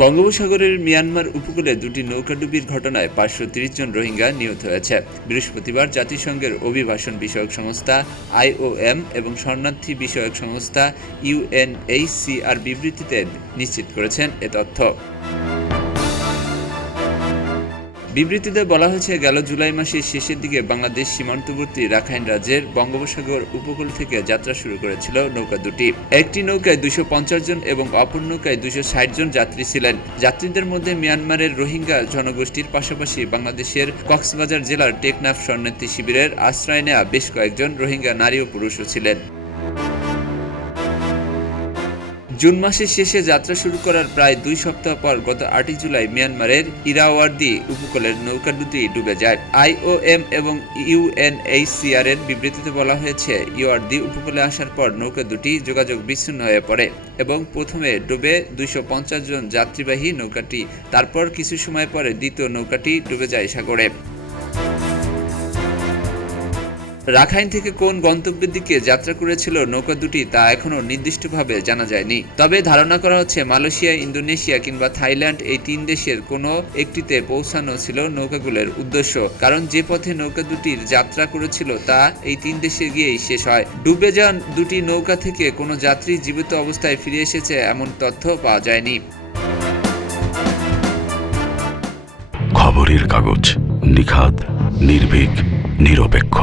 বঙ্গোপসাগরের মিয়ানমার উপকূলে দুটি নৌকাডুবির ঘটনায় 530 জন রোহিঙ্গা নিহত হয়েছে। বৃহস্পতিবার জাতিসংঘের অভিবাসন বিষয়ক সংস্থা IOM এবং শরণার্থী বিষয়ক সংস্থা UNHCR বিবৃতিতে নিশ্চিত করেছেন এ তথ্য। বিবৃতিতে বলা হয়েছে, গেল জুলাই মাসের শেষের দিকে বাংলাদেশ সীমান্তবর্তী রাখাইন রাজ্যের বঙ্গোপসাগর উপকূল থেকে যাত্রা শুরু করেছিল নৌকা দুটি। একটি নৌকায় 250 জন এবং অপর নৌকায় 260 জন যাত্রী ছিলেন। যাত্রীদের মধ্যে মিয়ানমারের রোহিঙ্গা জনগোষ্ঠীর পাশাপাশি বাংলাদেশের কক্সবাজার জেলার টেকনাফ শরণার্থী শিবিরের আশ্রয় নেওয়া বেশ কয়েকজন রোহিঙ্গা নারী ও পুরুষও ছিলেন। জুন মাসের শেষে যাত্রা শুরু করার প্রায় 2 সপ্তাহ পর গত 8 জুলাই মিয়ানমারের ইরাওয়ারদি উপকূলের নৌকা দুটি ডুবে যায়। IOM এবং UNHCR এর বিবৃতিতে বলা হয়েছে, ইরাওয়ারদি উপকূলে আসার পর নৌকা দুটি যোগাযোগ বিচ্ছিন্ন হয়ে পড়ে এবং প্রথমে ডুবে 250 জন যাত্রীবাহী নৌকাটি, তারপর কিছু সময় পরে দ্বিতীয় নৌকাটি ডুবে যায় সাগরে। রাখাইন থেকে কোন গন্তব্যের দিকে যাত্রা করেছিল নৌকা দুটি তা এখনও নির্দিষ্টভাবে জানা যায়নি। তবে ধারণা করা হচ্ছে মালয়েশিয়া, ইন্দোনেশিয়া কিংবা থাইল্যান্ড এই 3 দেশের কোনো একটিতে পৌঁছানো ছিল নৌকাগুলোর উদ্দেশ্য, কারণ যে পথে নৌকা দুটির যাত্রা করেছিল তা এই 3 দেশে গিয়েই শেষ হয়। ডুবে যাওয়া দুটি নৌকা থেকে কোনো যাত্রী জীবিত অবস্থায় ফিরে এসেছে এমন তথ্য পাওয়া যায়নি। খবরের কাগজ, নিখাদ, নির্ভীক, নিরপেক্ষ।